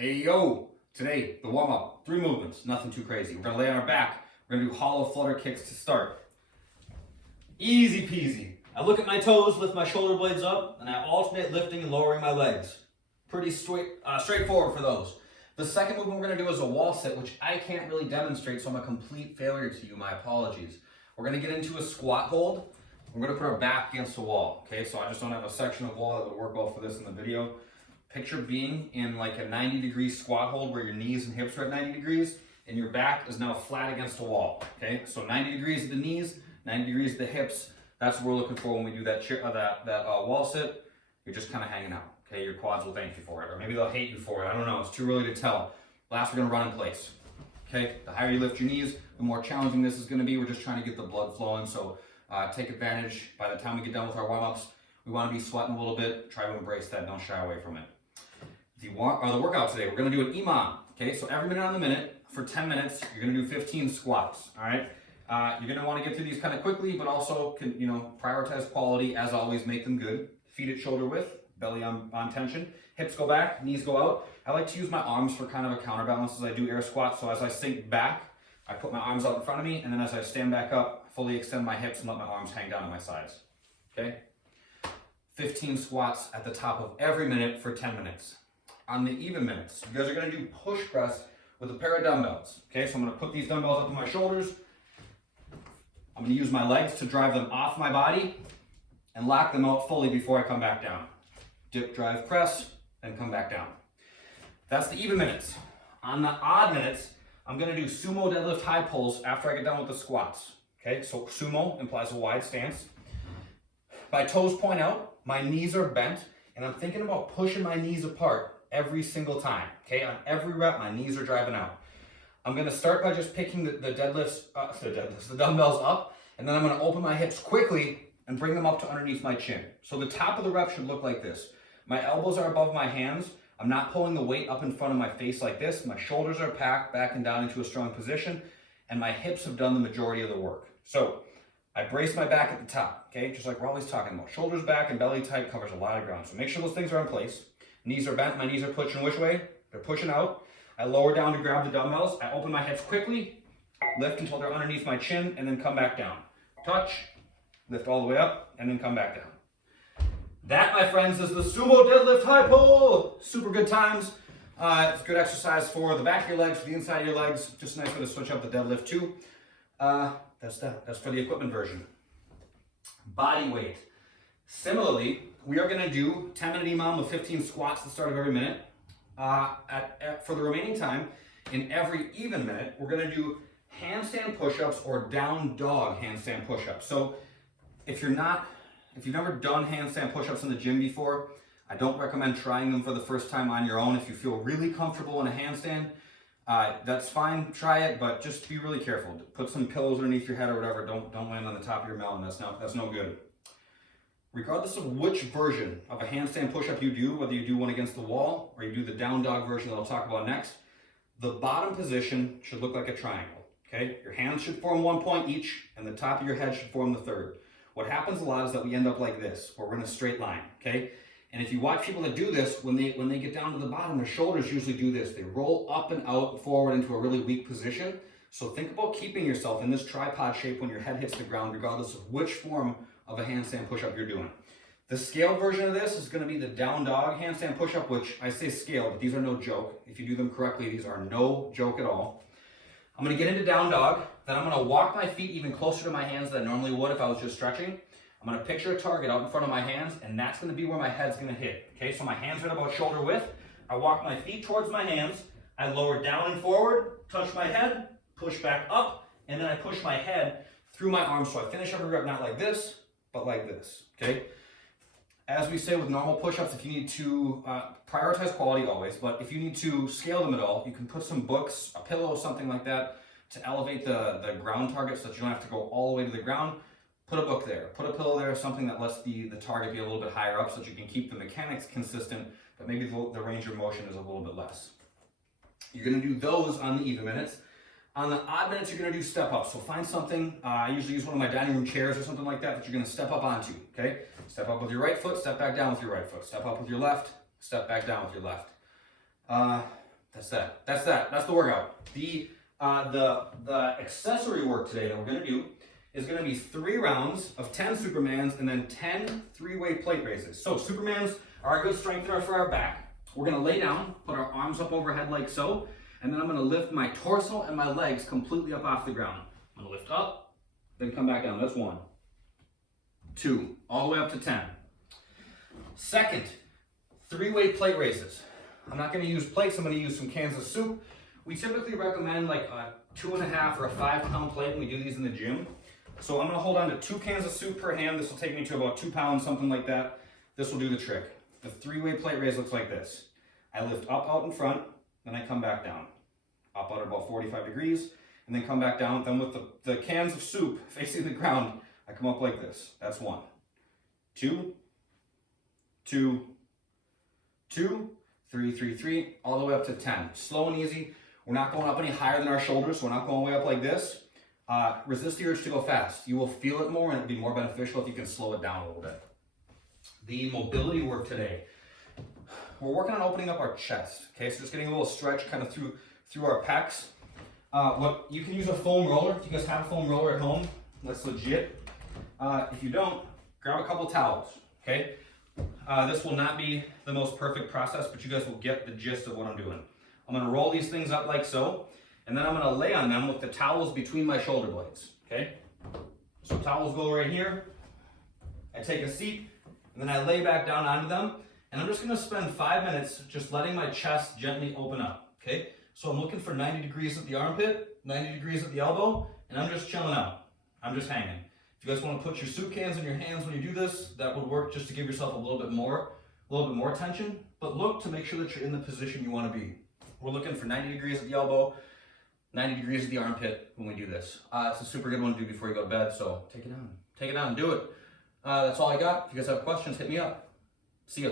Hey yo! Today, the warm-up, 3 movements, nothing too crazy. We're gonna lay on our back, we're gonna do hollow flutter kicks to start. Easy peasy. I look at my toes, lift my shoulder blades up, and I alternate lifting and lowering my legs. Pretty straightforward for those. The second movement we're gonna do is a wall sit, which I can't really demonstrate, so I'm a complete failure to you, my apologies. We're gonna get into a squat hold. We're gonna put our back against the wall, okay? So I just don't have a section of wall that would work well for this in the video. Picture being in like a 90-degree squat hold where your knees and hips are at 90 degrees and your back is now flat against a wall, okay? So 90 degrees at the knees, 90 degrees at the hips. That's what we're looking for when we do that wall sit. You're just kind of hanging out, okay? Your quads will thank you for it, or maybe they'll hate you for it. I don't know, it's too early to tell. Last, we're gonna run in place, okay? The higher you lift your knees, the more challenging this is gonna be. We're just trying to get the blood flowing, so take advantage. By the time we get done with our warm-ups, we wanna be sweating a little bit. Try to embrace that, don't shy away from it. The workout today, we're gonna do an EMOM, okay? So every minute on the minute, for 10 minutes, you're gonna do 15 squats, all right? You're gonna wanna get through these kind of quickly, but also, prioritize quality. As always, make them good. Feet at shoulder width, belly on tension. Hips go back, knees go out. I like to use my arms for kind of a counterbalance as I do air squats. So as I sink back, I put my arms out in front of me, and then as I stand back up, fully extend my hips and let my arms hang down at my sides, okay? 15 squats at the top of every minute for 10 minutes. On the even minutes, you guys are gonna do push press with a pair of dumbbells. Okay, so I'm gonna put these dumbbells up on my shoulders. I'm gonna use my legs to drive them off my body and lock them out fully before I come back down. Dip, drive, press, and come back down. That's the even minutes. On the odd minutes, I'm gonna do sumo deadlift high pulls after I get done with the squats. Okay, so sumo implies a wide stance. My toes point out, my knees are bent, and I'm thinking about pushing my knees apart every single time, okay? On every rep, my knees are driving out. I'm gonna start by just picking the dumbbells up, and then I'm gonna open my hips quickly and bring them up to underneath my chin. So the top of the rep should look like this. My elbows are above my hands. I'm not pulling the weight up in front of my face like this. My shoulders are packed back and down into a strong position, and my hips have done the majority of the work. So I brace my back at the top, okay? Just like we're always talking about. Shoulders back and belly tight covers a lot of ground. So make sure those things are in place. Knees are bent, my knees are pushing which way? They're pushing out. I lower down to grab the dumbbells. I open my hips quickly, lift until they're underneath my chin, and then come back down. Touch, lift all the way up, and then come back down. That, my friends, is the sumo deadlift high pull. Super good times. It's good exercise for the back of your legs, for the inside of your legs. Just a nice way to switch up the deadlift too. That's for the equipment version. Body weight. Similarly, we are gonna do 10-minute EMOM with 15 squats at the start of every minute. For the remaining time, in every even minute, we're gonna do handstand push-ups or down dog handstand push-ups. So if you've never done handstand push-ups in the gym before, I don't recommend trying them for the first time on your own. If you feel really comfortable in a handstand, that's fine, try it, but just be really careful. Put some pillows underneath your head or whatever. Don't land on the top of your melon. That's no good. Regardless of which version of a handstand push-up you do, whether you do one against the wall or you do the down dog version that I'll talk about next, the bottom position should look like a triangle, okay? Your hands should form 1 point each, and the top of your head should form the third. What happens a lot is that we end up like this, where we're in a straight line, okay? And if you watch people that do this, when they get down to the bottom, their shoulders usually do this. They roll up and out and forward into a really weak position. So think about keeping yourself in this tripod shape when your head hits the ground, regardless of which form of a handstand push-up you're doing. The scaled version of this is going to be the down dog handstand push-up, which I say scaled, but these are no joke. If you do them correctly, these are no joke at all. I'm going to get into down dog, then I'm going to walk my feet even closer to my hands than I normally would if I was just stretching. I'm going to picture a target out in front of my hands, and that's going to be where my head's going to hit. Okay, so my hands are at about shoulder width. I walk my feet towards my hands. I lower down and forward, touch my head, push back up, and then I push my head through my arms. So I finish every rep not like this, but like this, okay? As we say with normal push-ups, if you need to prioritize quality always, but if you need to scale them at all, you can put some books, a pillow, something like that to elevate the ground target so that you don't have to go all the way to the ground. Put a book there, put a pillow there, something that lets the target be a little bit higher up so that you can keep the mechanics consistent, but maybe the range of motion is a little bit less. You're gonna do those on the even minutes. On the odd minutes, you're gonna do step up. So find something, I usually use one of my dining room chairs or something like that you're gonna step up onto, okay? Step up with your right foot, step back down with your right foot. Step up with your left, step back down with your left. That's that. That's that. That's the workout. The accessory work today that we're gonna do is gonna be 3 rounds of 10 Supermans and then 10 3-way plate raises. So Supermans are a good strengthener for our back. We're gonna lay down, put our arms up overhead like so, and then I'm gonna lift my torso and my legs completely up off the ground. I'm gonna lift up, then come back down. That's 1, 2, all the way up to 10. Second, 3-way plate raises. I'm not gonna use plates, I'm gonna use some cans of soup. We typically recommend like a 2.5 or a 5-pound plate when we do these in the gym. So I'm gonna hold on to 2 cans of soup per hand. This will take me to about 2 pounds, something like that. This will do the trick. The 3-way plate raise looks like this. I lift up out in front, then I come back down. Up out at about 45 degrees, and then come back down. Then with the cans of soup facing the ground, I come up like this. That's 1, 2, 2, 2, 3, 3, 3, all the way up to 10. Slow and easy. We're not going up any higher than our shoulders, so we're not going way up like this. Resist the urge to go fast. You will feel it more, and it'll be more beneficial if you can slow it down a little bit. The mobility work today. We're working on opening up our chest. Okay, so just getting a little stretch kind of through our pecs. What you can use a foam roller. If you guys have a foam roller at home, that's legit. If you don't, grab a couple towels. Okay. This will not be the most perfect process, but you guys will get the gist of what I'm doing. I'm gonna roll these things up like so, and then I'm gonna lay on them with the towels between my shoulder blades, okay? So towels go right here. I take a seat, and then I lay back down onto them, and I'm just gonna spend 5 minutes just letting my chest gently open up, okay? So I'm looking for 90 degrees at the armpit, 90 degrees at the elbow, and I'm just chilling out. I'm just hanging. If you guys want to put your soup cans in your hands when you do this, that would work just to give yourself a little bit more tension, but look to make sure that you're in the position you want to be. We're looking for 90 degrees at the elbow, 90 degrees at the armpit when we do this. It's a super good one to do before you go to bed, so take it on, do it. That's all I got. If you guys have questions, hit me up. See ya.